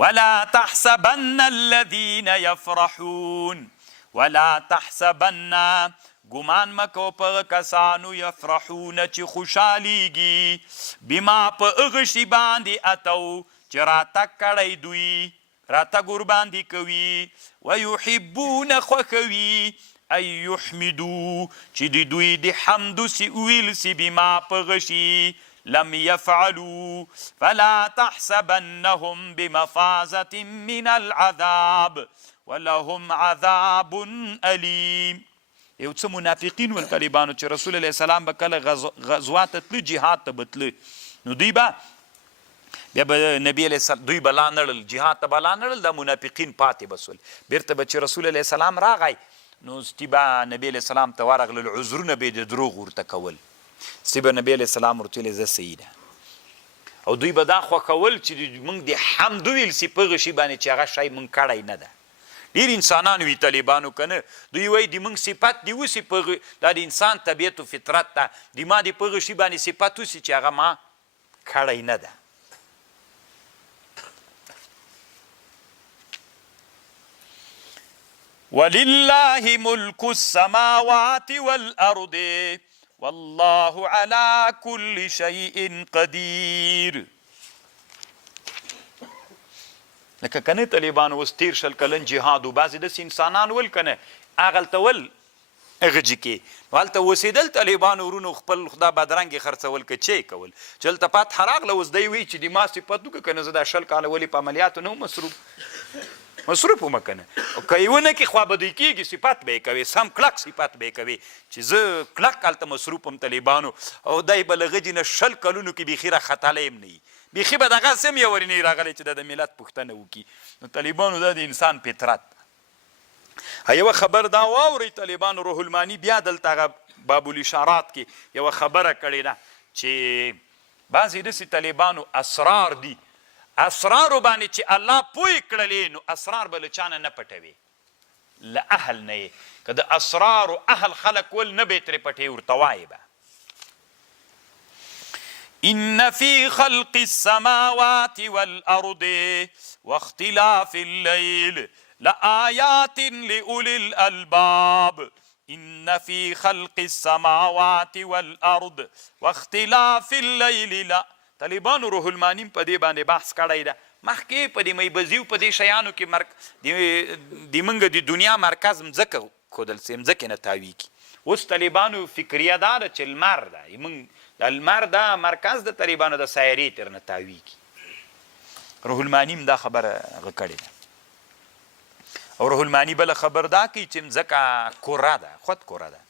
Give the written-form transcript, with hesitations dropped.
ولا تحسبن الذين يفرحون ولا تحسبن ګمان مکو په کسانو یفرحون چې خوشحالیږي بما په هغه شي باندې اتو چې راتګ کړی دوی راتګ ورباندې کوي ویحبون خوښوي ان یحمدو چې د دوی د حمدو سي ویل سي بما په هغه شي لم يفعلوا فلا تحسبنهم بمفازة من العذاب ولهم عذاب أليم یو څه منافقین ول طالبانو چې رسول الله سلام به کله غزوات تلو جهاد ته بتلو نو دوی به بیا به نبی علیه السلام دوی به لا نړل جهاد ته به لا نړل د منافقین پاتې بسول بیرته به چې رسول الله سلام راغی نو ستی به نبی علیه السلام ته ورغلل عذرونه به د دروغ ورته کول ستی به نبی علیه السلام ورته ویل زه صحیح ده او دوی به دا خوښول چې موږ د حمد ویل سي په هغه شي باندې چې هغه شی موږ کړی نه ده ډېر انسانان وي طالبانو که نه دوی وایي د موږ صفت دې وسي دا د انسان طبیعت و فطرت ته د ما د په هغه شي باندې صفت وسي چې هغه ما کړی نه ده ولله ملك السماوات والأرض والله على كل شيء قدير لکه کنه طالبان اوس تیر شل کلن جهاد و بعضې داسې انسانان ول کنه هغلته ول هغه جکې نو هلته اوسېدل طالبانو ورونو خپل خدا بدرنګې خرڅول که چی کول چې هلته پات راغله اوس دی وایي چې د ما صفت وکړه که نه زه دا 10 کاله ولې په عملیاتو نه مصروف ومه که نه که یې ونه کړي خوا به دوی کېږي صفت به یې کوې سم کلک صفت به یې کوې چې زه کلک هلته مصروف یم طالبانو او دی به له غجې نه 10 کلونو کې بیخي راختلی یم نه وي بیخي به دغه سم یې ورې نه راغلی چې د ملت پوښتنه وکړي نو طالبانو دا د انسان فطرت یوه خبر دا واورئ طالبانو روح المانی بیا دلته هغه باب الاشارات کې یوه خبره کړې ده چې بعضې داسې طالبانو اسرار دي اسرارو باندې چې الله پوی کړلې نو اسرار به له چا نه نه پټوي له اهل نه یې که د اسرارو اهل خلک ول نه به یې ترې پټوي ورته وایې به إن في خلق السماوات والأرض واختلاف الليل لآيات لأولي الألباب إن في خلق السماوات والأرض واختلاف الليل لا طالبانو روح المانیم په دې باندې بحث کړی ده مخکې په دې میبزیو په دې شیانو کې د موږ د دنیا مرکز مځکه ښودل سي مځکې نه تاویږي اوس طالبانو فکریه دا ده چې لمر ده موږ د لمر دا مرکز د طالبانو د سیارې تر نه تاویږي روح المانیم دا خبره هغه کړې ده او روح المانی بله خبر دا کوي چې مځکه کره ده خود کره ده